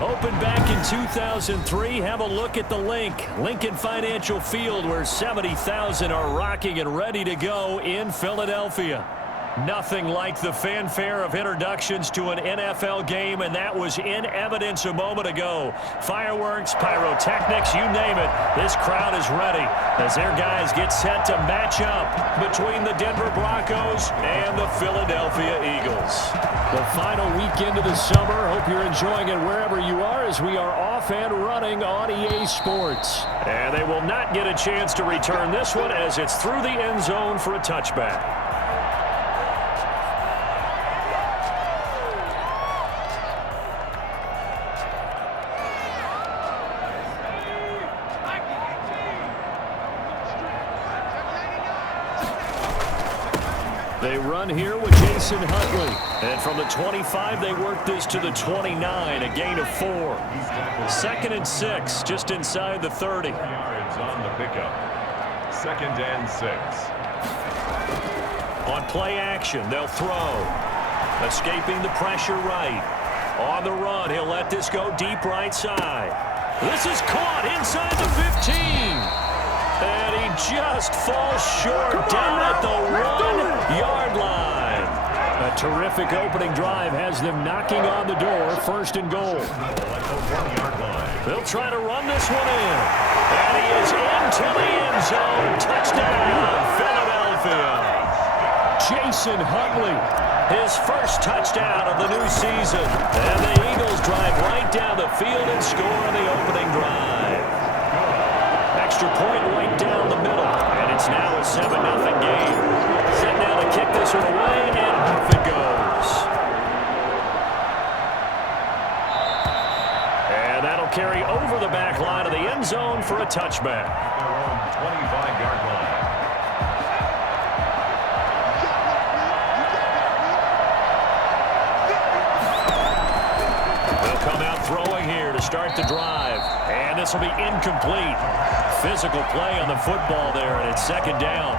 Opened back in 2003, have a look at the link. Lincoln Financial Field, where 70,000 are rocking and ready to go in Philadelphia. Nothing like the fanfare of introductions to an NFL game, and that was in evidence a moment ago. Fireworks, pyrotechnics, you name it. This crowd is ready as their guys get set to match up between the Denver Broncos and the Philadelphia Eagles. The final weekend of the summer. Hope you're enjoying it wherever you are as we are off and running on EA Sports. And they will not get a chance to return this one as it's through the end zone for a touchback. They run here with Jason Huntley. And from the 25, they work this to the 29, a gain of 4. 2nd and 6, just inside the 30. Yards on the pickup. 2nd and 6. On play action, they'll throw. Escaping the pressure right. On the run, he'll let this go deep right side. This is caught inside the 15. And he just falls short down at the 1-yard line. A terrific opening drive has them knocking on the door. 1st and goal. They'll try to run this one in. And he is into the end zone. Touchdown, Philadelphia. Jason Huntley, his first touchdown of the new season. And the Eagles drive right down the field and score on the opening drive. Extra point right down the middle, and it's now a 7-0 game. Set now to kick this one away, and off it goes. And that'll carry over the back line of the end zone for a touchback. Their own 25-yard line. They'll come out throwing here to start the drive, and this will be incomplete. Physical play on the football there, and it's 2nd down.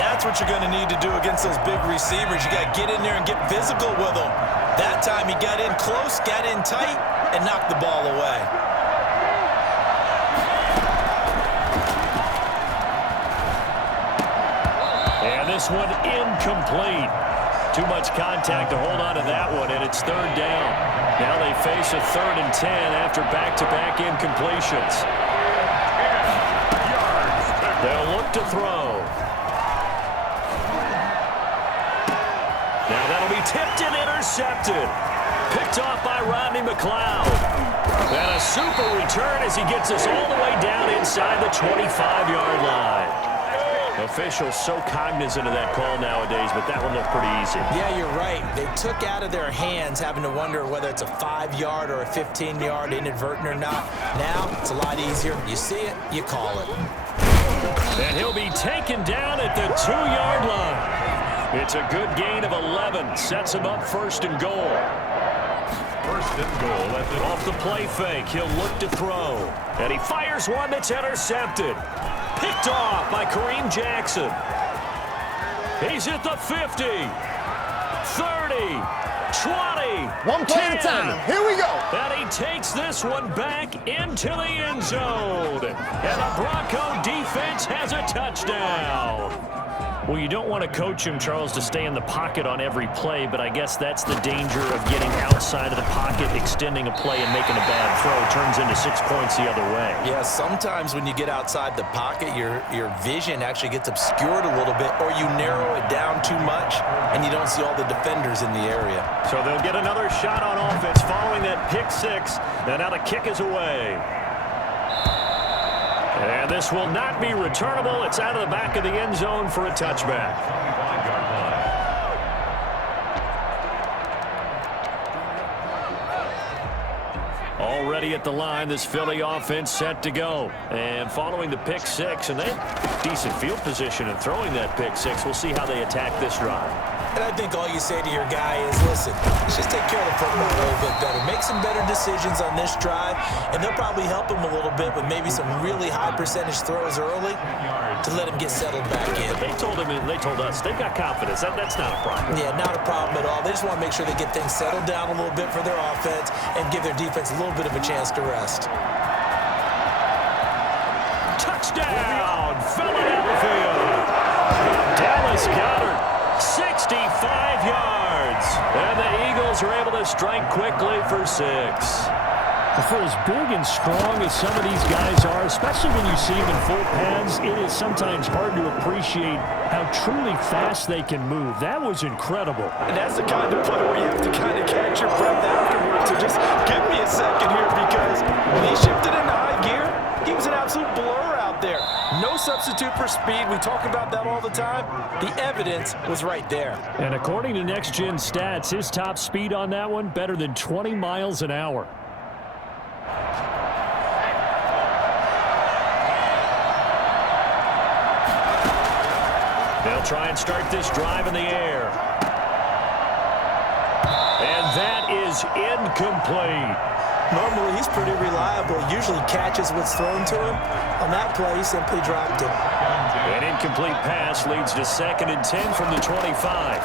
That's what you're going to need to do against those big receivers. You got to get in there and get physical with them. That time he got in close, got in tight, and knocked the ball away. And this one incomplete. Too much contact to hold on to that one, and it's 3rd down. Now they face a 3rd and 10 after back-to-back incompletions. They'll look to throw. Now that'll be tipped and intercepted. Picked off by Rodney McLeod. And a super return as he gets us all the way down inside the 25-yard line. Officials so cognizant of that call nowadays, but that one looked pretty easy. Yeah, you're right. They took out of their hands having to wonder whether it's a 5-yard or a 15-yard inadvertent or not. Now it's a lot easier. You see it, you call it. And he'll be taken down at the 2-yard line. It's a good gain of 11. Sets him up 1st and goal. 1st and goal. Off the play fake, he'll look to throw. And he fires one that's intercepted. Picked off by Kareem Jackson. He's at the 50, 30, 20, one play at a time. Here we go. And he takes this one back into the end zone. And the Bronco defense has a touchdown. Well, you don't want to coach him, Charles, to stay in the pocket on every play, but I guess that's the danger of getting outside of the pocket, extending a play, and making a bad throw. Turns into 6 points the other way. Yeah, sometimes when you get outside the pocket, your vision actually gets obscured a little bit, or you narrow it down too much, and you don't see all the defenders in the area. So they'll get another shot on offense following that pick 6, and now the kick is away. And this will not be returnable. It's out of the back of the end zone for a touchback. 25-yard line. Already at the line, this Philly offense set to go. And following the pick 6, and they have decent field position in throwing that pick 6. We'll see how they attack this drive. And I think all you say to your guy is, listen, let's just take care of the football a little bit better. Make some better decisions on this drive, and they'll probably help him a little bit with maybe some really high percentage throws early to let him get settled back in. But they told us they've got confidence. That's not a problem. Yeah, not a problem at all. They just want to make sure they get things settled down a little bit for their offense and give their defense a little bit of a chance to rest. Touchdown, Philadelphia. Dallas Goedert, 65 yards. And the Eagles are able to strike quickly for 6. For as big and strong as some of these guys are, especially when you see them in full pads, it is sometimes hard to appreciate how truly fast they can move. That was incredible. And that's the kind of play where you have to kind of catch your breath afterwards. So just give me a second here, because when he shifted into high gear, he was an absolute blur out there. No substitute for speed. We talk about that all the time. The evidence was right there. And according to Next Gen Stats, his top speed on that one, better than 20 miles an hour. They'll try and start this drive in the air. And that is incomplete. Normally, he's pretty reliable. Usually catches what's thrown to him. On that play, he simply dropped it. An incomplete pass leads to 2nd and 10 from the 25.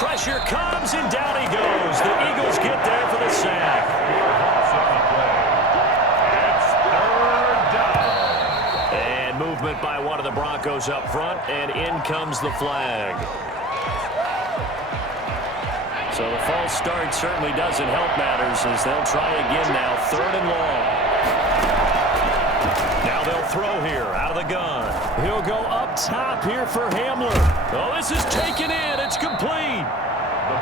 Pressure comes, and down he goes. The Eagles get there for the sack. It's 3rd down. And movement by one of the Broncos up front, and in comes the flag. So the false start certainly doesn't help matters, as they'll try again now, 3rd and long. Now they'll throw here out of the gun. He'll go up top here for Hamler. Oh, this is taken in. It's complete.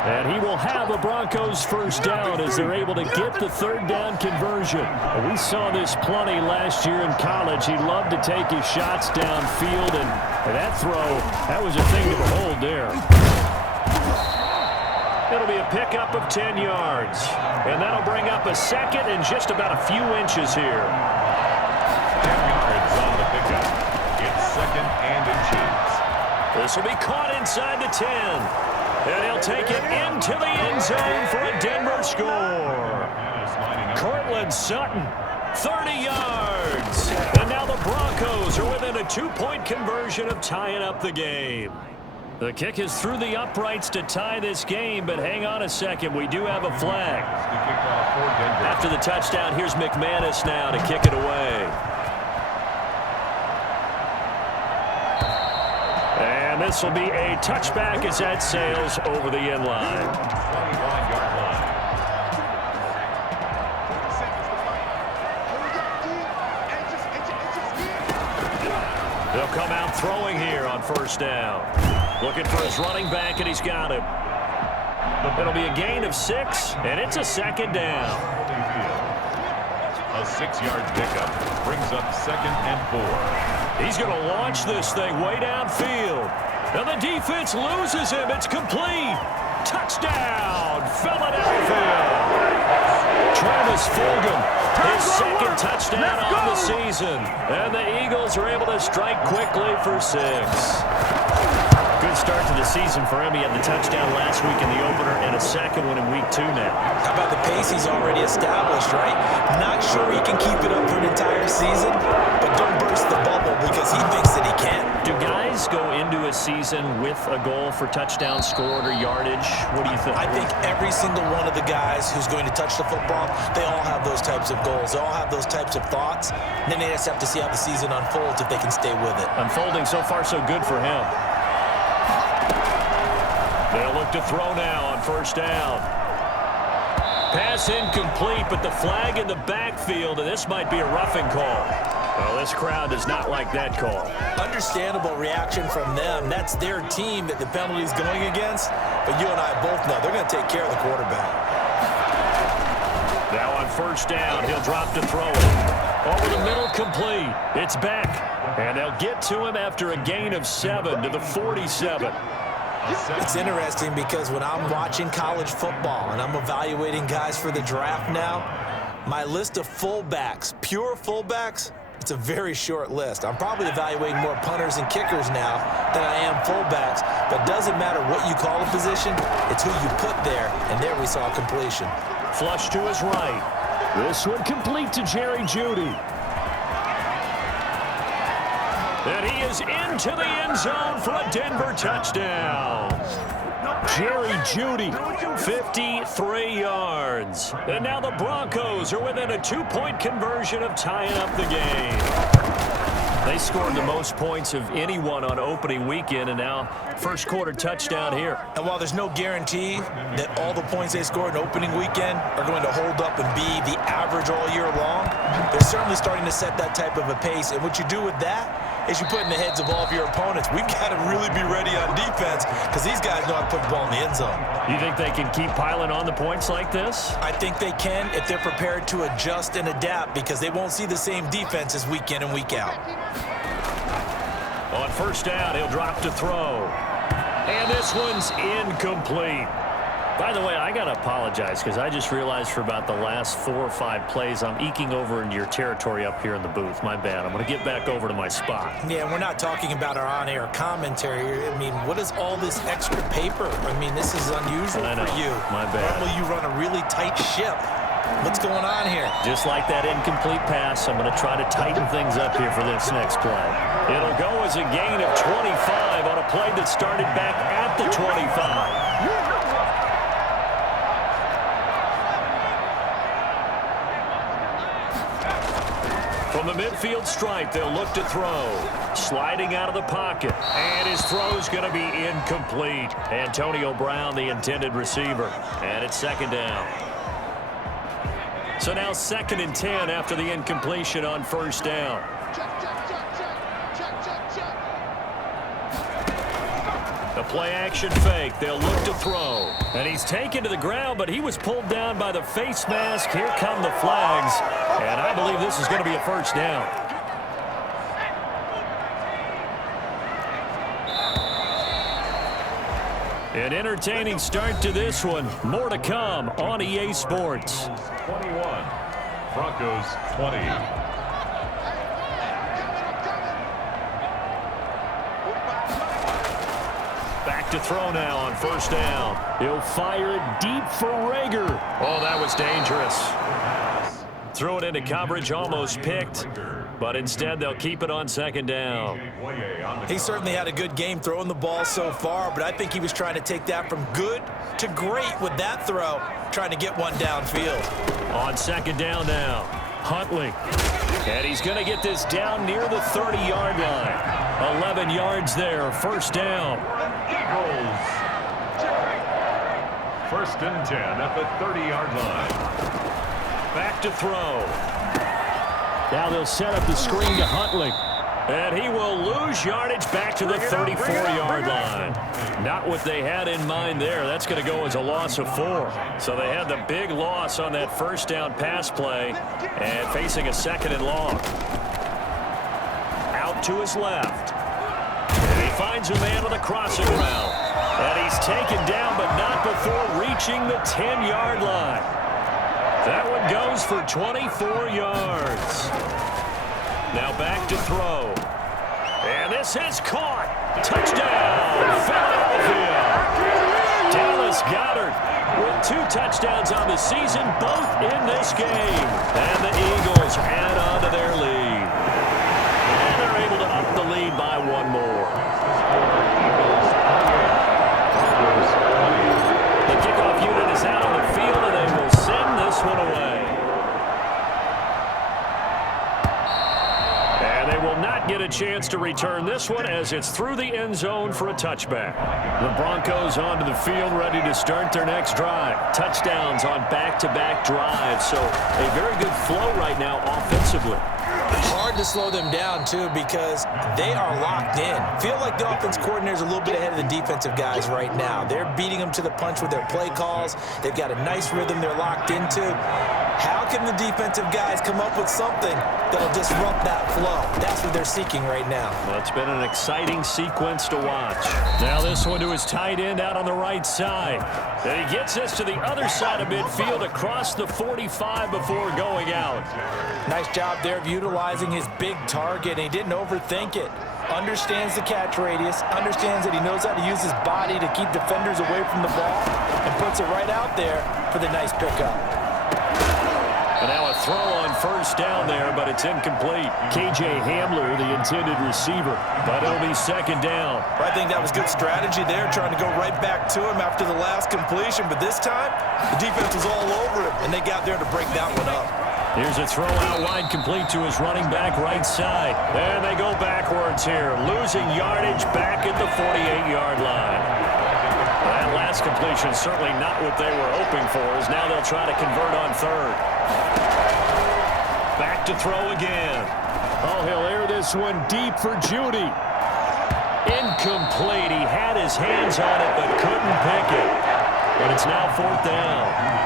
And he will have a Broncos first down as they're able to get the 3rd down conversion. We saw this plenty last year in college. He loved to take his shots downfield, and that throw, that was a thing to behold there. It'll be a pickup of 10 yards. And that'll bring up a 2nd and just about a few inches here. 10 yards on the pickup. It's 2nd and inches. This will be caught inside the 10. And he'll take it into the end zone for a Denver score. Cortland Sutton, 30 yards. And now the Broncos are within a 2-point conversion of tying up the game. The kick is through the uprights to tie this game, but hang on a second. We do have a flag. After the touchdown, here's McManus now to kick it away. And this will be a touchback as that sails over the end line. 21-yard line. They'll come out throwing here on 1st down. Looking for his running back, and he's got him. It'll be a gain of 6, and it's a 2nd down. A 6-yard pickup brings up 2nd and 4. He's going to launch this thing way downfield. And the defense loses him. It's complete. Touchdown, Philadelphia. Travis Fulgham, his 2nd touchdown on the season. And the Eagles are able to strike quickly for 6. Good start to the season for him. He had the touchdown last week in the opener and a 2nd one in week 2 now. How about the pace he's already established, right? Not sure he can keep it up for an entire season, but don't burst the bubble because he thinks that he can. Do guys go into a season with a goal for touchdown scored or yardage? What do you think? I think every single one of the guys who's going to touch the football, they all have those types of goals. They all have those types of thoughts. And then they just have to see how the season unfolds if they can stay with it. Unfolding so far so good for him. They'll look to throw now on 1st down. Pass incomplete, but the flag in the backfield, and this might be a roughing call. Well, this crowd does not like that call. Understandable reaction from them. That's their team that the penalty's going against. But you and I both know they're going to take care of the quarterback. Now on 1st down, he'll drop to throw it. Over the middle, complete. It's back. And they'll get to him after a gain of 7 to the 47. It's interesting because when I'm watching college football and I'm evaluating guys for the draft now, my list of fullbacks, pure fullbacks, It's a very short list. I'm probably evaluating more punters and kickers now than I am fullbacks, but it doesn't matter what you call a position, it's who you put there, and there we saw completion. Flush to his right. This one complete to Jerry Jeudy. And he is into the end zone for a Denver touchdown. Jerry Jeudy, 53 yards. And now the Broncos are within a 2-point conversion of tying up the game. They scored the most points of anyone on opening weekend, and now first quarter touchdown here. And while there's no guarantee that all the points they scored in opening weekend are going to hold up and be the average all year long, they're certainly starting to set that type of a pace. And what you do with that is you put in the heads of all of your opponents, we've got to really be ready on defense because these guys know how to put the ball in the end zone. You think they can keep piling on the points like this? I think they can if they're prepared to adjust and adapt because they won't see the same defenses week in and week out. On first down, he'll drop to throw. And this one's incomplete. By the way, I got to apologize because I just realized for about the last 4 or 5 plays, I'm eking over into your territory up here in the booth. My bad. I'm going to get back over to my spot. Yeah, we're not talking about our on-air commentary. I mean, what is all this extra paper? I mean, this is unusual for you. My bad. Normally you run a really tight ship. What's going on here? Just like that incomplete pass, I'm going to try to tighten things up here for this next play. It'll go as a gain of 25 on a play that started back at the 25. From the midfield stripe, they'll look to throw. Sliding out of the pocket. And his throw's going to be incomplete. Antonio Brown, the intended receiver. And it's second down. So now 2nd and 10 after the incompletion on first down. The play-action fake. They'll look to throw. And he's taken to the ground, but he was pulled down by the face mask. Here come the flags. And I believe this is going to be a first down. An entertaining start to this one. More to come on EA Sports. 21, Broncos 20. Back to throw now on first down. He'll fire it deep for Rager. Oh, that was dangerous. Threw it into coverage, almost picked, but instead they'll keep it on second down. He certainly had a good game throwing the ball so far, but I think he was trying to take that from good to great with that throw, trying to get one downfield. On second down now, Huntley. And he's going to get this down near the 30-yard line. 11 yards there, first down. Eagles. 1st and 10 at the 30-yard line. Back to throw. Now they'll set up the screen to Huntley. And he will lose yardage back to the 34-yard line. Not what they had in mind there. That's going to go as a loss of 4. So they had the big loss on that first down pass play and facing a 2nd and long. Out to his left. And he finds a man on the crossing route. And he's taken down, but not before reaching the 10-yard line. That one goes for 24 yards. Now back to throw. And this is caught. Touchdown, Philadelphia. Dallas Goedert with 2 touchdowns on the season, both in this game. And the Eagles add on to their lead. And they're able to up the lead by 1 more. The kickoff unit is out on the field, and they will send this one away. And they will not get a chance to return this one as it's through the end zone for a touchback. The Broncos onto the field ready to start their next drive. Touchdowns on back-to-back drives, so a very good flow right now offensively. Hard to slow them down, too, because they are locked in. Feel like the offense coordinator's a little bit ahead of the defensive guys right now. They're beating them to the punch with their play calls. They've got a nice rhythm they're locked into. How can the defensive guys come up with something that'll disrupt that flow? That's what they're seeking right now. Well, it's been an exciting sequence to watch. Now this one to his tight end out on the right side. And he gets this to the other side of midfield across the 45 before going out. Nice job there of utilizing his big target, and he didn't overthink it. Understands the catch radius, understands that he knows how to use his body to keep defenders away from the ball, and puts it right out there for the nice pickup. And now a throw on first down there, but it's incomplete. KJ Hamler, the intended receiver, but it'll be second down. I think that was good strategy there, trying to go right back to him after the last completion. But this time, the defense was all over him, and they got there to break that one up. Here's a throw out wide, complete to his running back right side. And they go backwards here, losing yardage back at the 48-yard line. That last completion certainly not what they were hoping for, as now they'll try to convert on third. Back to throw again. Oh, he'll air this one deep for Judy. Incomplete. He had his hands on it but couldn't pick it. But it's now fourth down.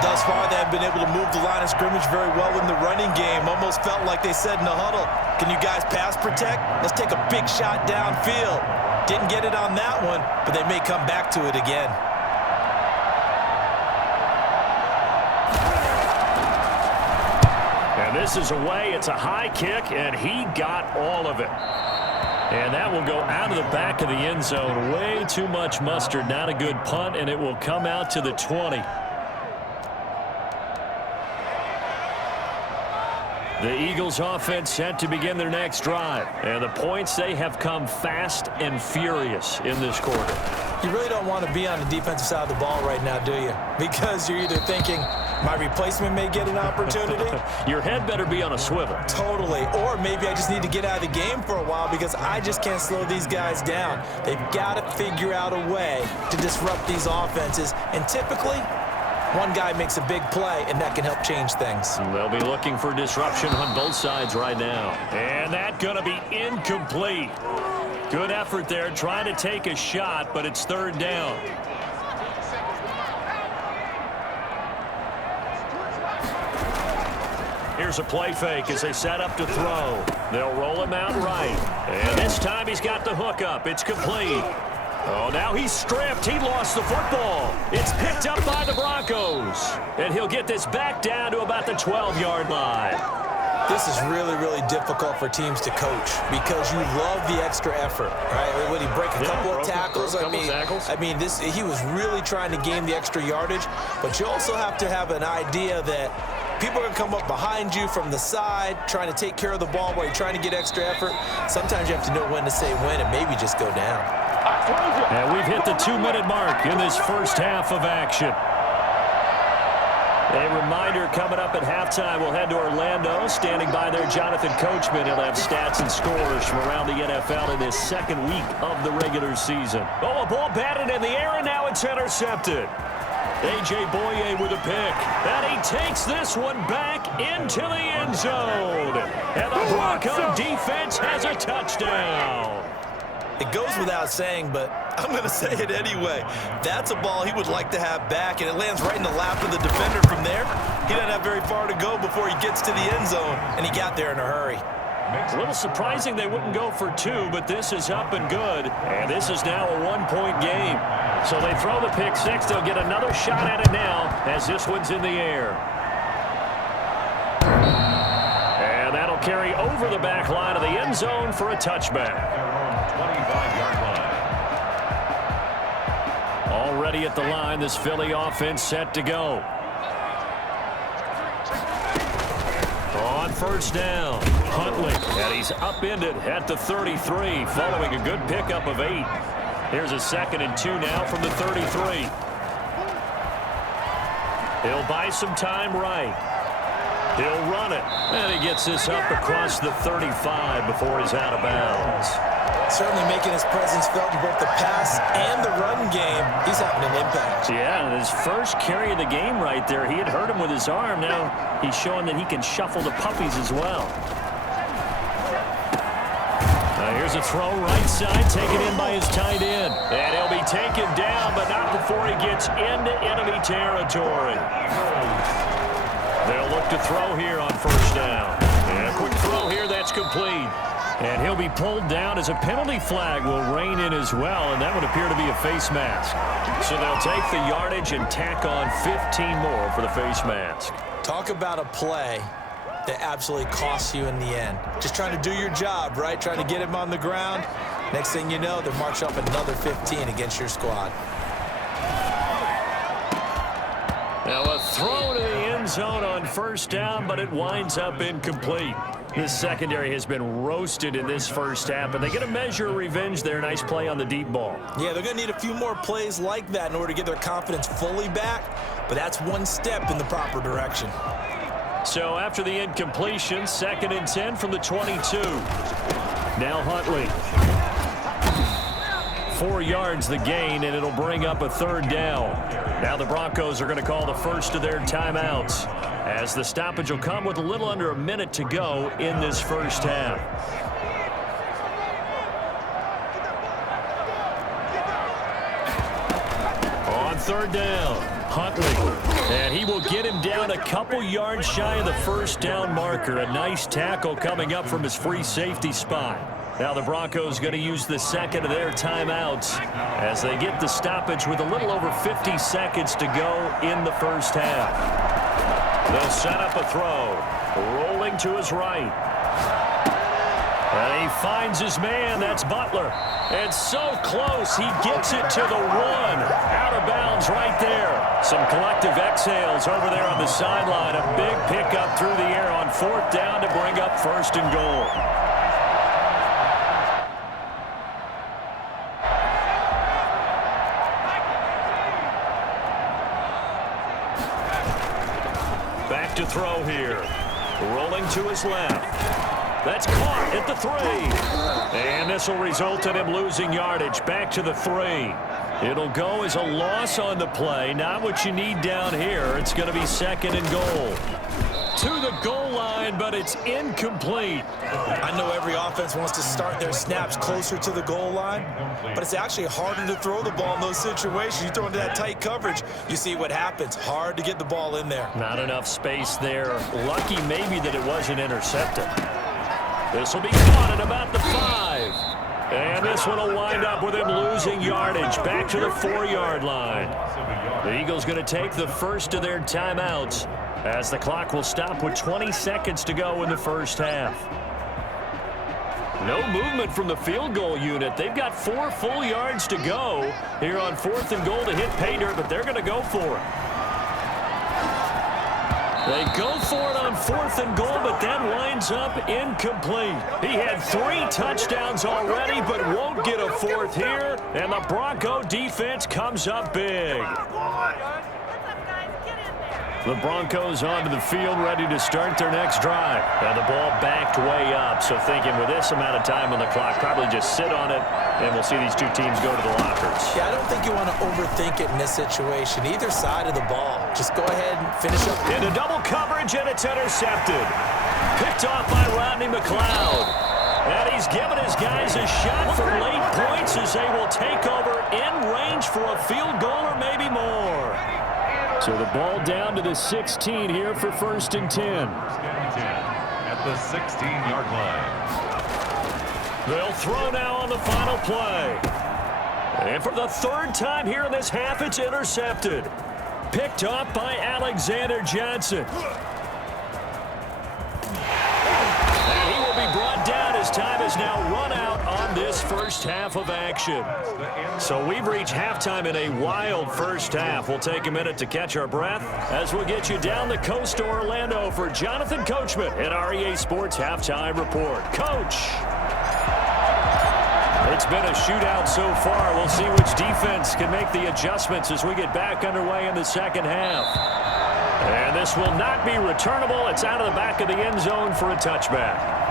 Thus far, they have been able to move the line of scrimmage very well in the running game. Almost felt like they said in the huddle, can you guys pass protect? Let's take a big shot downfield. Didn't get it on that one, but they may come back to it again. And this is away. It's a high kick, and he got all of it. And that will go out of the back of the end zone. Way too much mustard. Not a good punt, and it will come out to the 20. The Eagles offense set to begin their next drive. And the points, they have come fast and furious in this quarter. You really don't want to be on the defensive side of the ball right now, do you? Because you're either thinking, my replacement may get an opportunity. Your head better be on a swivel. Totally. Or maybe I just need to get out of the game for a while because I just can't slow these guys down. They've got to figure out a way to disrupt these offenses. And typically, one guy makes a big play, and that can help change things. They'll be looking for disruption on both sides right now. And that's going to be incomplete. Good effort there, trying to take a shot, but it's third down. Here's a play fake as they set up to throw. They'll roll him out right. And this time he's got the hook up. It's complete. Oh, now he's stripped. He lost the football. It's picked up by the Broncos. And he'll get this back down to about the 12-yard line. This is really, really difficult for teams to coach because you love the extra effort, right? When he break a couple of tackles, he was really trying to gain the extra yardage, but you also have to have an idea that people are going to come up behind you from the side, trying to take care of the ball while you're trying to get extra effort. Sometimes you have to know when to say when and maybe just go down. And we've hit the 2-minute mark in this first half of action. A reminder, coming up at halftime, we'll head to Orlando. Standing by there, Jonathan Coachman. He'll have stats and scores from around the NFL in this second week of the regular season. Oh, a ball batted in the air, and now it's intercepted. A.J. Boye with a pick. And he takes this one back into the end zone. And the Bronco defense has a touchdown. It goes without saying, but I'm going to say it anyway. That's a ball he would like to have back, and it lands right in the lap of the defender from there. He doesn't have very far to go before he gets to the end zone, and he got there in a hurry. It's a little surprising they wouldn't go for two, but this is up and good, and this is now a one-point game. So they throw the pick six. They'll get another shot at it now as this one's in the air. And that'll carry over the back line of the end zone for a touchback. 25-yard line. Already at the line, this Philly offense set to go. On first down, Huntley, and he's upended at the 33, following a good pickup of 8. Here's a 2nd and 2 now from the 33. He'll buy some time right. He'll run it, and he gets this up across the 35 before he's out of bounds. Certainly making his presence felt in both the pass and the run game. He's having an impact. Yeah, and his first carry of the game right there, he had hurt him with his arm. Now he's showing that he can shuffle the puppies as well. Here's a throw right side, taken in by his tight end. And he'll be taken down, but not before he gets into enemy territory. They'll look to throw here on first down. And a quick throw here, that's complete. And he'll be pulled down as a penalty flag will rein in as well, and that would appear to be a face mask. So they'll take the yardage and tack on 15 more for the face mask. Talk about a play that absolutely costs you in the end. Just trying to do your job, right? Trying to get him on the ground. Next thing you know, they're marching up another 15 against your squad. Now a throw to the end zone on first down, but it winds up incomplete. This secondary has been roasted in this first half, and they get a measure of revenge there. Nice play on the deep ball. Yeah, they're going to need a few more plays like that in order to get their confidence fully back, but that's one step in the proper direction. So after the incompletion, 2nd and 10 from the 22. Now Huntley. 4 yards the gain, and it'll bring up a 3rd down. Now the Broncos are going to call the first of their timeouts, as the stoppage will come with a little under a minute to go in this first half. On 3rd down, Huntley. And he will get him down a couple yards shy of the first down marker. A nice tackle coming up from his free safety spot. Now the Broncos going to use the 2nd of their timeouts as they get the stoppage with a little over 50 seconds to go in the first half. They'll set up a throw. Rolling to his right. And he finds his man. That's Butler. And so close, he gets it to the 1. Out of bounds right there. Some collective exhales over there on the sideline. A big pickup through the air on 4th down to bring up 1st and goal. Back to throw here. Rolling to his left. That's caught at the 3. And this will result in him losing yardage. Back to the 3. It'll go as a loss on the play. Not what you need down here. It's going to be 2nd and goal. To the goal line, but it's incomplete. I know every offense wants to start their snaps closer to the goal line, but it's actually harder to throw the ball in those situations. You throw into that tight coverage, you see what happens. Hard to get the ball in there. Not enough space there. Lucky maybe that it wasn't intercepted. This will be caught at about the 5. And this one will wind up with him losing yardage back to the 4-yard line. The Eagles going to take the first of their timeouts as the clock will stop with 20 seconds to go in the first half. No movement from the field goal unit. They've got 4 full yards to go here on 4th and goal to hit pay dirt, but they're going to go for it. They go for it on 4th and goal, but that winds up incomplete. He had 3 touchdowns already, but won't get a 4th here, and the Bronco defense comes up big. The Broncos onto the field, ready to start their next drive. And the ball backed way up, so thinking with this amount of time on the clock, probably just sit on it, and we'll see these two teams go to the lockers. Yeah, I don't think you want to overthink it in this situation. Either side of the ball. Just go ahead and finish up. Into double coverage, and it's intercepted. Picked off by Rodney McLeod. And he's given his guys a shot for late points as they will take over in range for a field goal or maybe more. So the ball down to the 16 here for 1st and 10. At the 16-yard line. They'll throw now on the final play. And for the 3rd time here in this half, it's intercepted. Picked off by Alexander Johnson. And he will be brought down as time is now run out on this first half of action. So we've reached halftime in a wild first half. We'll take a minute to catch our breath as we'll get you down the coast to Orlando for Jonathan Coachman at REA Sports Halftime Report. Coach. It's been a shootout so far. We'll see which defense can make the adjustments as we get back underway in the second half. And this will not be returnable. It's out of the back of the end zone for a touchback.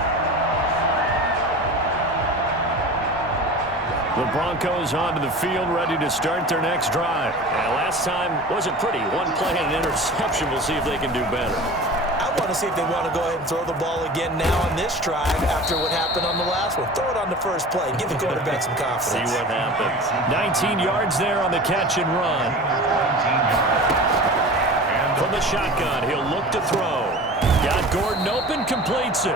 The Broncos onto the field, ready to start their next drive. And last time wasn't pretty. 1 play and an interception. We'll see if they can do better. I want to see if they want to go ahead and throw the ball again now on this drive after what happened on the last one. Throw it on the first play. Give the quarterback some confidence. See what happens. 19 yards there on the catch and run. From the shotgun, he'll look to throw. Got Gordon open, completes it.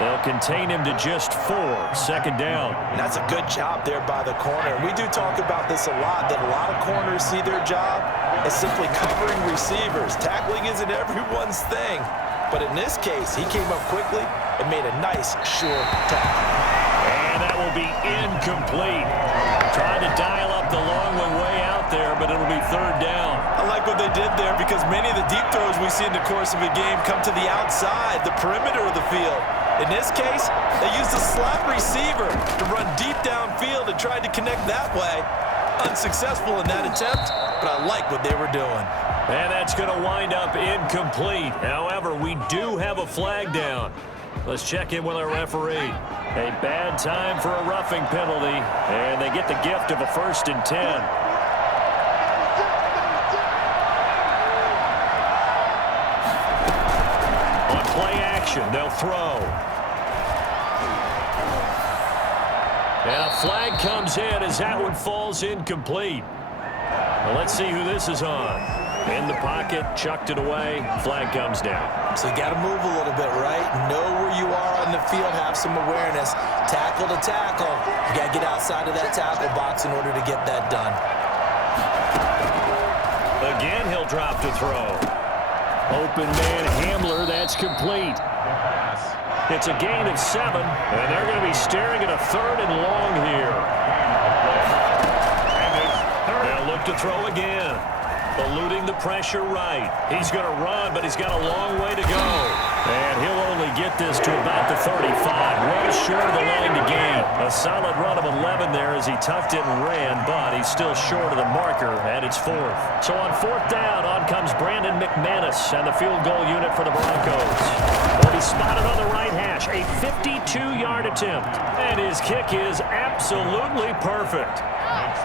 They'll contain him to just 4. 2nd down. And that's a good job there by the corner. We do talk about this a lot, that a lot of corners see their job as simply covering receivers. Tackling isn't everyone's thing. But in this case, he came up quickly and made a nice, sure tackle. And that will be incomplete. Trying to dial up the long one way out there, but it'll be 3rd down. I like what they did there because many of the deep throws we see in the course of a game come to the outside, the perimeter of the field. In this case, they used a slot receiver to run deep downfield and tried to connect that way. Unsuccessful in that attempt, but I like what they were doing. And that's going to wind up incomplete. However, we do have a flag down. Let's check in with our referee. A bad time for a roughing penalty, and they get the gift of a 1st and 10. On play action, they'll throw. And a flag comes in as that one falls incomplete. Well, let's see who this is on. In the pocket, chucked it away, flag comes down. So you got to move a little bit, right? Know where you are on the field, have some awareness. Tackle to tackle. You got to get outside of that tackle box in order to get that done. Again, he'll drop to throw. Open man Hamler, that's complete. It's a gain of 7, and they're going to be staring at a 3rd and long here. They'll look to throw again. Eluding the pressure right. He's going to run, but he's got a long way to go. And he'll only get this to about the 35. Well short of the line to gain. A solid run of 11 there as he tucked it and ran, but he's still short of the marker, and it's 4th. So on 4th down, on comes Brandon McManus and the field goal unit for the Broncos. Well, he's spotted on the right hash. A 52-yard attempt. And his kick is absolutely perfect.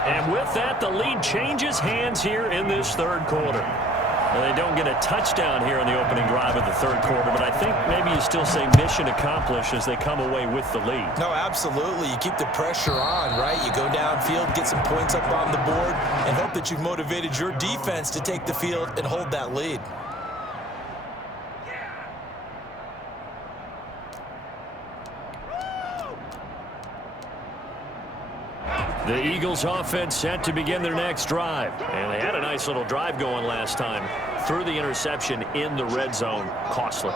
And with that, the lead changes hands here in this 3rd quarter. Well, they don't get a touchdown here on the opening drive of the 3rd quarter, but I think maybe you still say mission accomplished as they come away with the lead. No, absolutely. You keep the pressure on, right? You go downfield, get some points up on the board, and hope that you've motivated your defense to take the field and hold that lead. The Eagles offense set to begin their next drive. And they had a nice little drive going last time. Threw the interception in the red zone. Costly.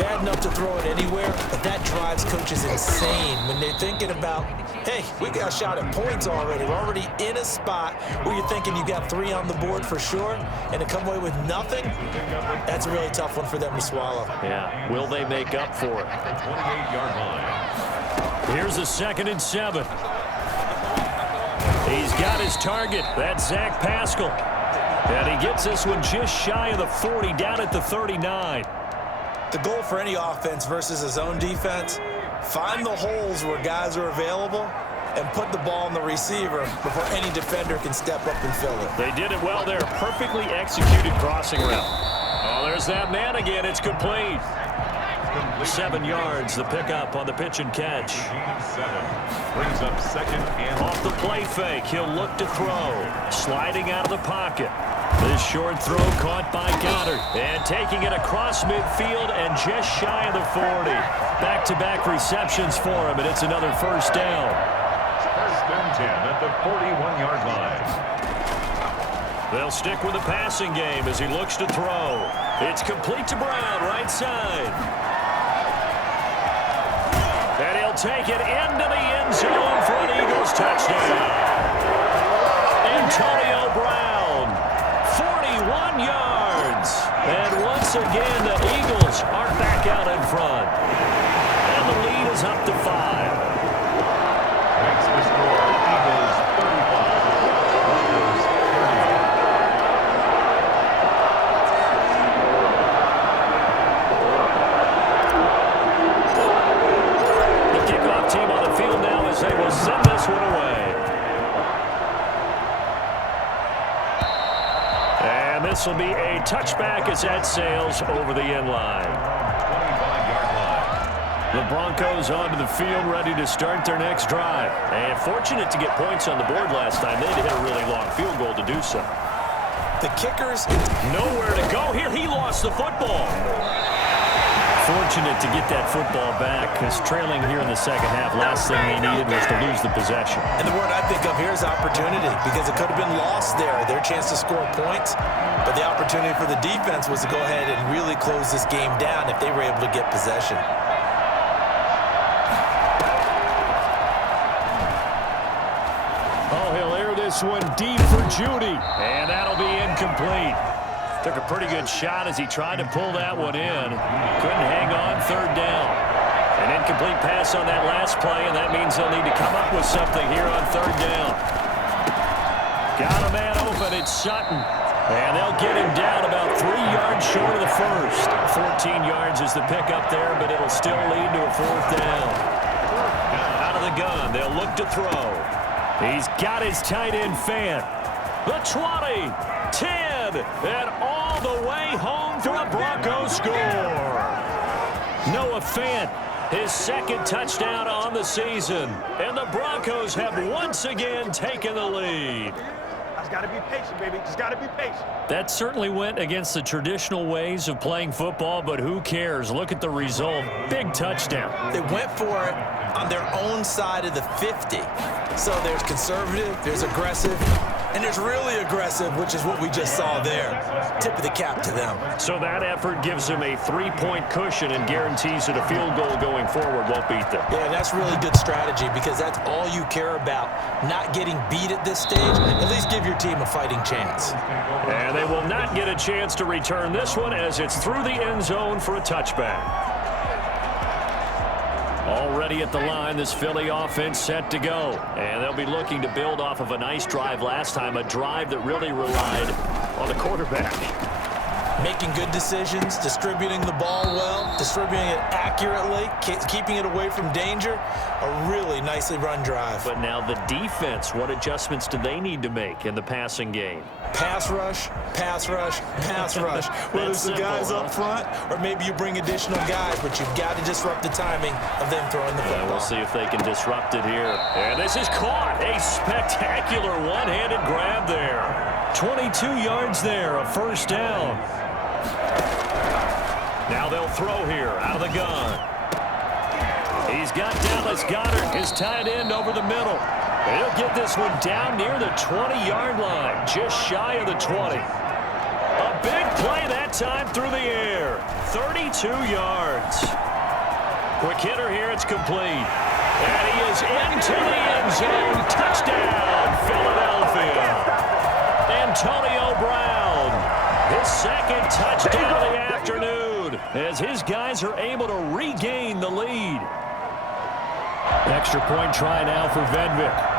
Bad enough to throw it anywhere, but that drives coaches insane when they're thinking about, hey, we got a shot at points already. We're already in a spot where you're thinking you got 3 on the board for sure, and to come away with nothing, that's a really tough one for them to swallow. Yeah, will they make up for it? 28-yard line. Here's a 2nd and 7. He's got his target. That's Zach Pascal. And he gets this one just shy of the 40, down at the 39. The goal for any offense versus a zone defense, find the holes where guys are available and put the ball on the receiver before any defender can step up and fill it. They did it well there. Perfectly executed crossing route. Oh, there's that man again. It's complete. 7 yards, the pickup on the pitch and catch. 7 brings up 2nd and Off the play fake, he'll look to throw. Sliding out of the pocket. This short throw caught by Goddard. And taking it across midfield and just shy of the 40. Back-to-back receptions for him, and it's another first down. 1st and 10 at the 41-yard line. They'll stick with the passing game as he looks to throw. It's complete to Brown, right side. And he'll take it into the end zone for an Eagles touchdown. Antonio Brown, 41 yards. And once again, the Eagles are back out in front. And the lead is up to 5. Makes the score Eagles 35. Broncos 31. Team on the field now as they will send this one away. And this will be a touchback as that sails over the end line. 25-yard line. The Broncos onto the field, ready to start their next drive. And fortunate to get points on the board last time. They had to hit a really long field goal to do so. The kickers, Nowhere to go here. He lost the football. Fortunate to get that football back, because trailing here in the second half, last thing they needed was to lose the possession. and the word I think of here is opportunity, because it could have been lost there, their chance to score points. But the opportunity for the defense was to go ahead and really close this game down if they were able to get possession. Oh, he'll air this one deep for Judy. And that'll be incomplete. Took a pretty good shot as he tried to pull that one in. Couldn't hang on, 3rd down. An incomplete pass on that last play, and that means they'll need to come up with something here on 3rd down. Got a man open, it's Sutton. And they'll get him down about 3 yards short of the first. 14 yards is the pickup there, but it'll still lead to a 4th down. Out of the gun, they'll look to throw. He's got his tight end Fant. The 20, 10, and all the way home for a Broncos score. Noah Fant, his 2nd touchdown on the season. And the Broncos have once again taken the lead. Just got to be patient, baby. Just got to be patient. That certainly went against the traditional ways of playing football, but who cares? Look at the result. Big touchdown. They went for it on their own side of the 50. So there's conservative, there's aggressive, and there's really aggressive, which is what we just saw there. Tip of the cap to them. So that effort gives them a 3-point cushion and guarantees that a field goal going forward won't beat them. Yeah, that's really good strategy, because that's all you care about. Not getting beat at this stage. At least give your team a fighting chance. And they will not get a chance to return this one as it's through the end zone for a touchback. Already at the line, this Philly offense set to go. And they'll be looking to build off of a nice drive last time, a drive that really relied on the quarterback. Making good decisions, distributing the ball well, distributing it accurately, keeping it away from danger. A really nicely run drive. But now the defense, what adjustments do they need to make in the passing game? Pass rush, pass rush, pass rush. Whether it's the guys up front or maybe you bring additional guys, but you've got to disrupt the timing of them throwing the football. We'll see if they can disrupt it here. And this is caught. A spectacular one-handed grab there. 22 yards there, a 1st down. Now they'll throw here out of the gun. He's got Dallas Goedert, his tight end, over the middle. He'll get this one down near the 20-yard line, just shy of the 20. A big play that time through the air. 32 yards. Quick hitter here. It's complete. And he is into the end zone. Touchdown, Philadelphia. Antonio Brown, his second touchdown of the afternoon, as his guys are able to regain the lead. Extra point try now for Venvik.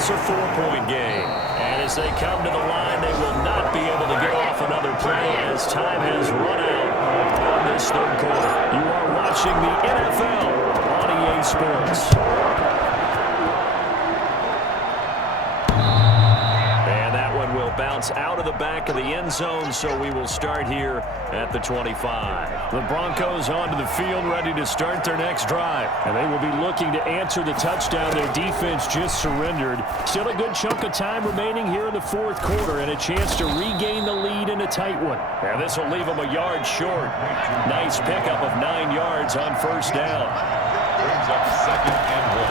A 4-point game. And as they come to the line, they will not be able to get off another play as time has run out on this third quarter. You are watching the NFL on EA Sports. And that one will bounce out of the back of the end zone, so we will start here at the 25. The Broncos onto the field, ready to start their next drive. And they will be looking to answer the touchdown their defense just surrendered. Still a good chunk of time remaining here in the fourth quarter and a chance to regain the lead in a tight one. And this will leave them a yard short. Nice pickup of 9 yards on first down. Brings up 2nd and 1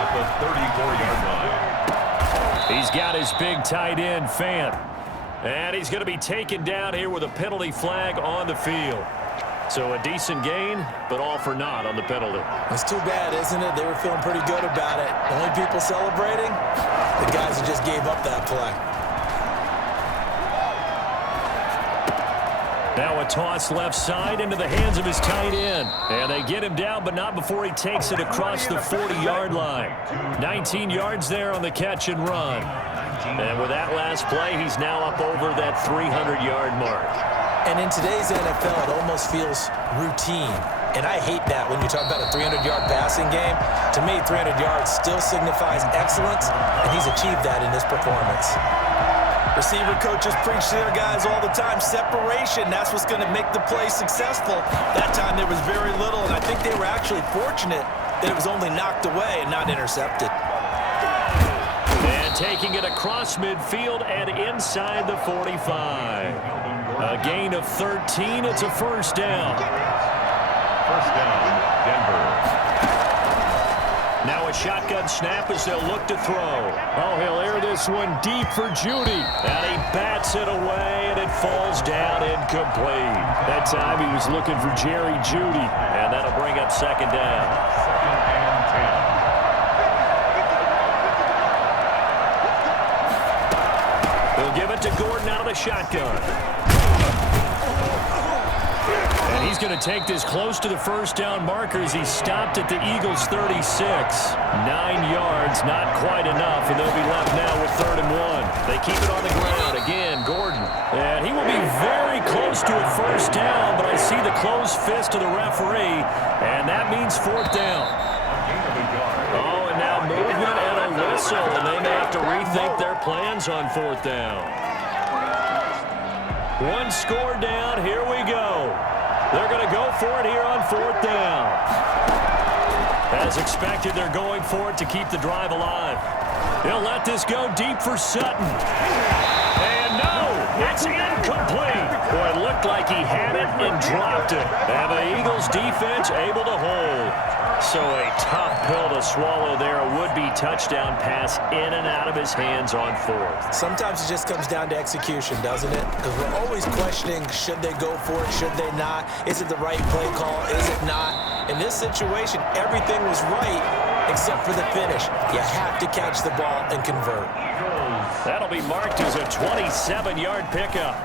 at the 34-yard line. He's got his big tight end, Fant. And he's going to be taken down here with a penalty flag on the field. So a decent gain, but all for naught on the penalty. It's too bad, isn't it? They were feeling pretty good about it. The only people celebrating, the guys who just gave up that play. Now a toss left side into the hands of his tight end. And they get him down, but not before he takes it across the 40-yard line. 19 yards there on the catch and run. And with that last play, he's now up over that 300-yard mark. And in today's NFL, it almost feels routine. And I hate that when you talk about a 300-yard passing game. To me, 300 yards still signifies excellence, and he's achieved that in this performance. Receiver coaches preach to their guys all the time. Separation, that's what's going to make the play successful. That time there was very little, and I think they were actually fortunate that it was only knocked away and not intercepted. And taking it across midfield and inside the 45. A gain of 13. It's a first down. First down, Denver. Now a shotgun snap as they'll look to throw. Oh, he'll air this one deep for Judy. And he bats it away, and it falls down incomplete. That time he was looking for Jerry Judy, and that'll bring up second down. 2nd and 10. They'll give it to Gordon out of the shotgun. And he's going to take this close to the first down marker as he stopped at the Eagles' 36. 9 yards, not quite enough, and they'll be left now with 3rd and 1. They keep it on the ground. Again, Gordon. And he will be very close to a first down, but I see the closed fist of the referee, and that means 4th down. Oh, and now movement and a whistle, and they may have to rethink their plans on 4th down. One score down. Here we go. They're going to go for it here on 4th down. As expected, they're going for it to keep the drive alive. He'll let this go deep for Sutton. And no, it's incomplete. Boy, it looked like he had it and dropped it. And the Eagles defense able to hold. So a tough pill to swallow there. A would-be touchdown pass in and out of his hands on 4th. Sometimes it just comes down to execution, doesn't it? Because we're always questioning, should they go for it, should they not? Is it the right play call, is it not? In this situation, everything was right except for the finish. You have to catch the ball and convert. That'll be marked as a 27-yard pickup.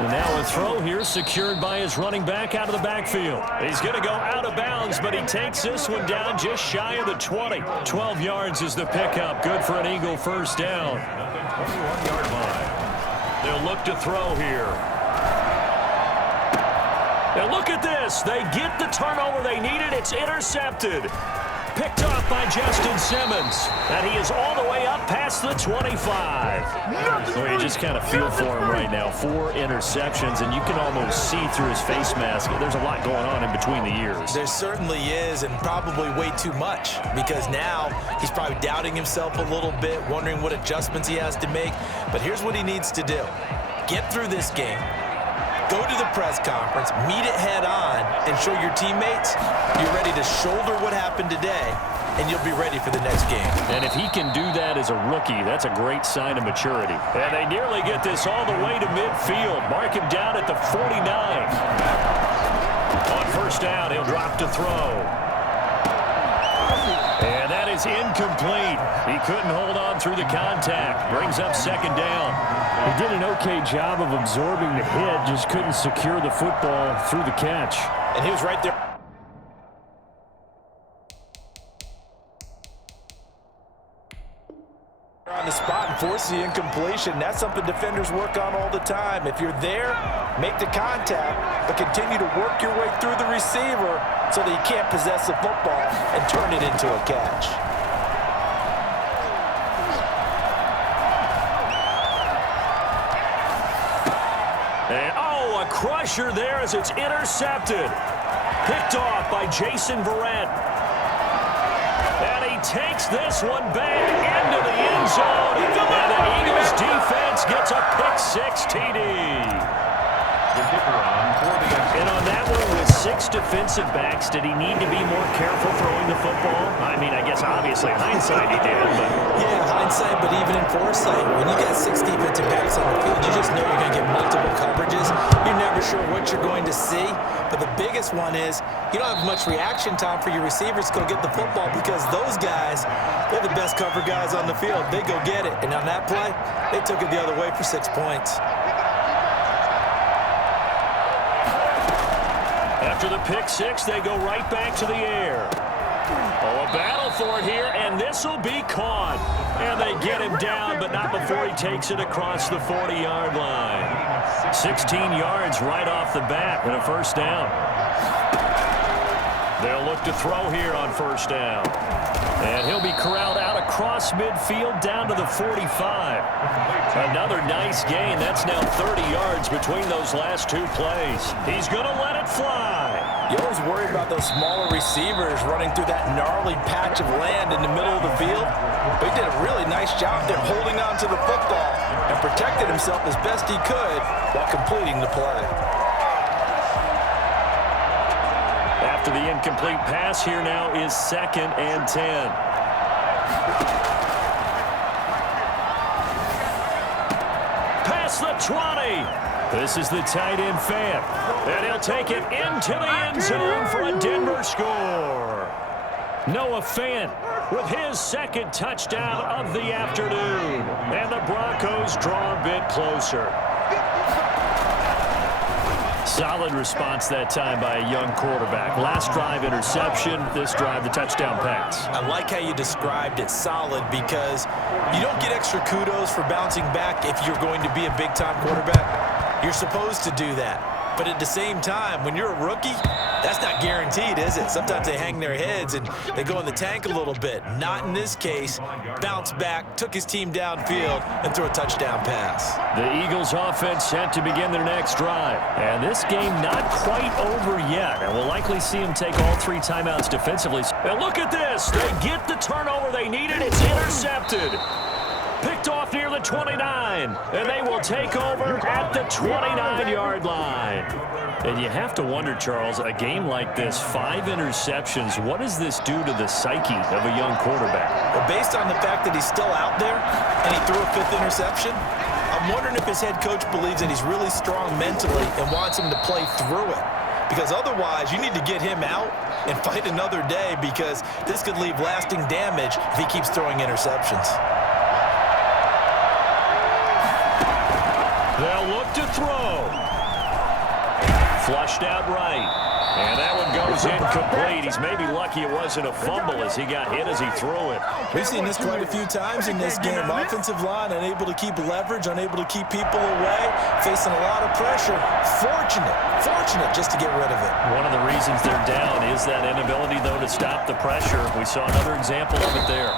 And now a throw here secured by his running back out of the backfield. He's going to go out of bounds, but he takes this one down just shy of the 20. 12 yards is the pickup. Good for an Eagle first down. 21-yard line. They'll look to throw here. Now look at this. They get the turnover they needed. It's intercepted. Picked off by Justin Simmons. And he is all the way up past the 25. Well, you just kind of feel for him right now. 4 interceptions, and you can almost see through his face mask. There's a lot going on in between the ears. There certainly is, and probably way too much, because now he's probably doubting himself a little bit, wondering what adjustments he has to make. But here's what he needs to do. Get through this game. Go to the press conference, meet it head on, and show your teammates you're ready to shoulder what happened today, and you'll be ready for the next game. And if he can do that as a rookie, that's a great sign of maturity. And they nearly get this all the way to midfield. Mark him down at the 49. On first down, he'll drop to throw. And that is incomplete. He couldn't hold on through the contact. Brings up second down. He did an okay job of absorbing the hit, just couldn't secure the football through the catch. And he was right there. On the spot and force the incompletion. That's something defenders work on all the time. If you're there, make the contact, but continue to work your way through the receiver so that you can't possess the football and turn it into a catch. And, oh, a crusher there as it's intercepted. Picked off by Jason Verrett. And he takes this one back into the end zone. And the Eagles defense gets a pick-6 TD. And on that one, with 6 defensive backs, did he need to be more careful throwing the football? I mean, I guess obviously hindsight he did. But yeah, hindsight, but even in foresight, when you got 6 defensive backs on the field, you just know you're going to get multiple coverages. You're never sure what you're going to see. But the biggest one is you don't have much reaction time for your receivers to go get the football because those guys, they're the best cover guys on the field. They go get it. And on that play, they took it the other way for 6 points. After the pick-6, they go right back to the air. Oh, a battle for it here, and this will be caught. And they get him down, but not before he takes it across the 40-yard line. 16 yards right off the bat and a first down. They'll look to throw here on first down. And he'll be corralled out across midfield down to the 45. Another nice gain. That's now 30 yards between those last 2 plays. He's going to let it fly. You always worry about those smaller receivers running through that gnarly patch of land in the middle of the field. But he did a really nice job there holding on to the football and protected himself as best he could while completing the play. After the incomplete pass, here now is 2nd and 10. Past the 20. This is the tight end Fant. And he'll take it into the end zone for a Denver score. Noah Fant with his 2nd touchdown of the afternoon. And the Broncos draw a bit closer. Solid response that time by a young quarterback. Last drive, interception. This drive, the touchdown pass. I like how you described it, solid, because you don't get extra kudos for bouncing back if you're going to be a big-time quarterback. You're supposed to do that. But at the same time, when you're a rookie, that's not guaranteed, is it? Sometimes they hang their heads and they go in the tank a little bit. Not in this case. Bounced back, took his team downfield, and threw a touchdown pass. The Eagles offense set to begin their next drive. And this game not quite over yet. And we'll likely see them take all 3 timeouts defensively. And look at this. They get the turnover they needed. It's intercepted. Picked off near the 29, and they will take over at the 29-yard line. And you have to wonder, Charles, a game like this, 5 interceptions, what does this do to the psyche of a young quarterback? Well, based on the fact that he's still out there and he threw a 5th interception, I'm wondering if his head coach believes that he's really strong mentally and wants him to play through it. Because otherwise, you need to get him out and fight another day because this could leave lasting damage if he keeps throwing interceptions. They'll look to throw. Flushed out right. And that one goes incomplete. He's maybe lucky it wasn't a fumble as he got hit as he threw it. We've seen this quite a few times in this game. Offensive line unable to keep leverage, unable to keep people away, facing a lot of pressure. Fortunate just to get rid of it. One of the reasons they're down is that inability, though, to stop the pressure. We saw another example of it there.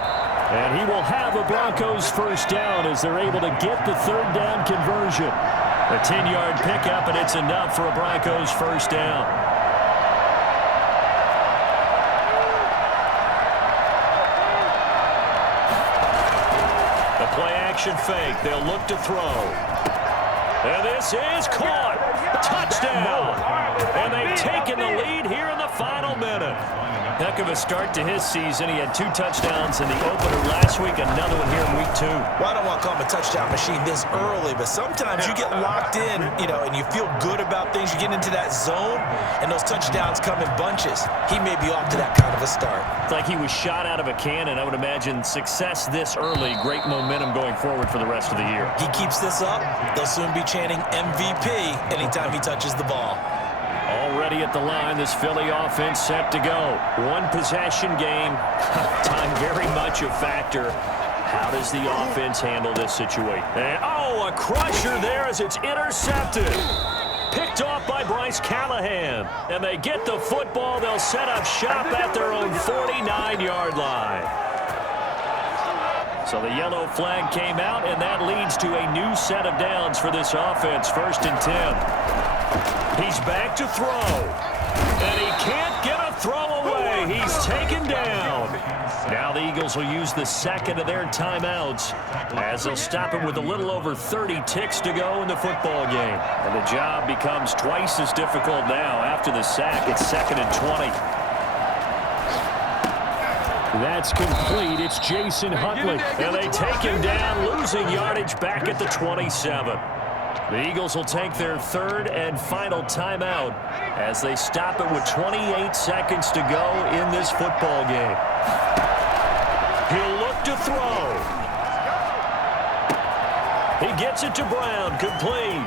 And he will have a Broncos first down as they're able to get the 3rd down conversion. A 10-yard pickup, and it's enough for a Broncos first down. The play-action fake. They'll look to throw. And this is caught. Touchdown! And they've taken the lead here in the final minute. Heck of a start to his season. He had 2 touchdowns in the opener last week, another one here in week 2. Well, I don't want to call him a touchdown machine this early, but sometimes you get locked in, and you feel good about things. You get into that zone, and those touchdowns come in bunches. He may be off to that kind of a start. It's like he was shot out of a cannon. I would imagine success this early, great momentum going forward for the rest of the year. He keeps this up, they'll soon be chanting MVP anytime he touches the ball. Already at the line, this Philly offense set to go. One possession game. Time very much a factor. How does the offense handle this situation? And, a crusher there as it's intercepted. Picked off by Bryce Callahan. And they get the football. They'll set up shop at their own 49-yard line. So the yellow flag came out, and that leads to a new set of downs for this offense. 1st and 10. He's back to throw. And he can't get a throw away. He's taken down. Now the Eagles will use the second of their timeouts as they'll stop him with a little over 30 ticks to go in the football game. And the job becomes twice as difficult now after the sack. It's 2nd and 20. That's complete. It's Jason Huntley. And they take him down, losing yardage back at the 27. The Eagles will take their 3rd and final timeout as they stop it with 28 seconds to go in this football game. He'll look to throw. He gets it to Brown, complete.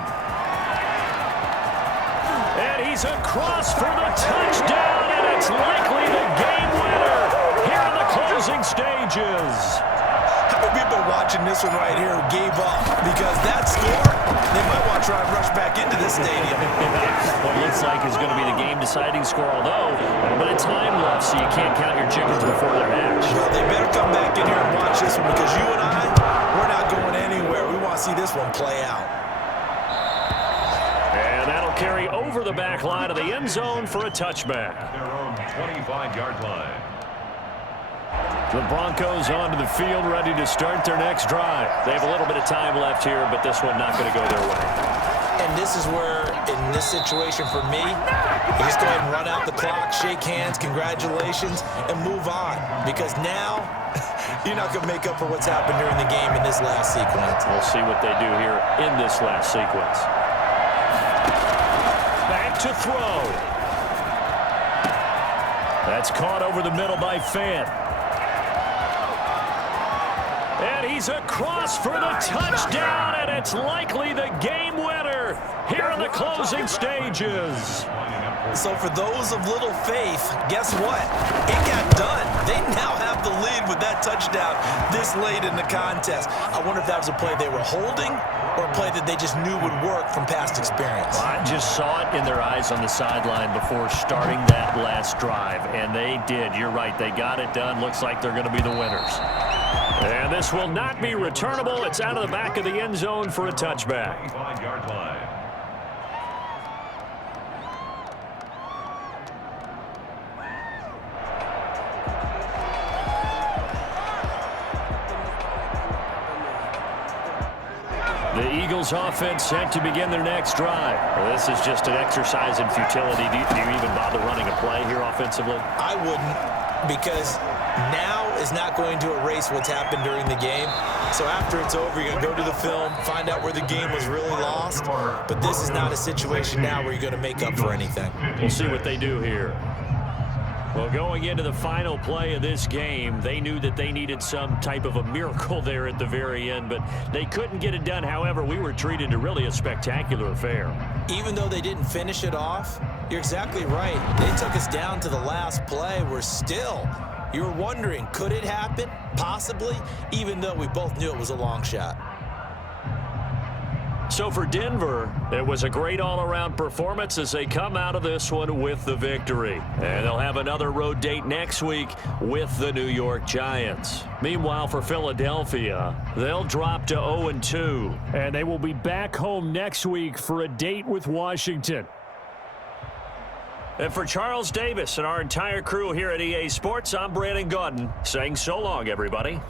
And he's across for the touchdown, and it's likely the game winner here in the closing stages. We've been watching this one right here who gave up because that score, they might want to try and rush back into this stadium. What it looks like is going to be the game-deciding score, although a bit of time left, so you can't count your chickens before they're hatched. Well, they better come back in here and watch this one because you and I, we're not going anywhere. We want to see this one play out. And that'll carry over the back line of the end zone for a touchback. Their own 25-yard line. The Broncos onto the field, ready to start their next drive. They have a little bit of time left here, but this one not going to go their way. And this is where, in this situation for me, you just go ahead and run out the clock, shake hands, congratulations, and move on. Because now, you're not going to make up for what's happened during the game in this last sequence. We'll see what they do here in this last sequence. Back to throw. That's caught over the middle by Fant. And he's across for the touchdown, and it's likely the game winner here in the closing stages. So for those of little faith, guess what? It got done. They now have the lead with that touchdown this late in the contest. I wonder if that was a play they were holding or a play that they just knew would work from past experience. I just saw it in their eyes on the sideline before starting that last drive, and they did. You're right. They got it done. Looks like they're going to be the winners. And this will not be returnable. It's out of the back of the end zone for a touchback. 25-yard line. The Eagles offense set to begin their next drive. Well, this is just an exercise in futility. Do you even bother running a play here offensively? I wouldn't, because now is not going to erase what's happened during the game. So after it's over, you're going to go to the film, find out where the game was really lost. But this is not a situation now where you're going to make up for anything. We'll see what they do here. Well, going into the final play of this game, they knew that they needed some type of a miracle there at the very end, but they couldn't get it done. However, we were treated to really a spectacular affair. Even though they didn't finish it off, you're exactly right. They took us down to the last play. We're still, you were wondering, could it happen? Possibly, even though we both knew it was a long shot. So for Denver, it was a great all-around performance as they come out of this one with the victory. And they'll have another road date next week with the New York Giants. Meanwhile, for Philadelphia, they'll drop to 0-2. And they will be back home next week for a date with Washington. And for Charles Davis and our entire crew here at EA Sports, I'm Brandon Gaudin saying so long, everybody.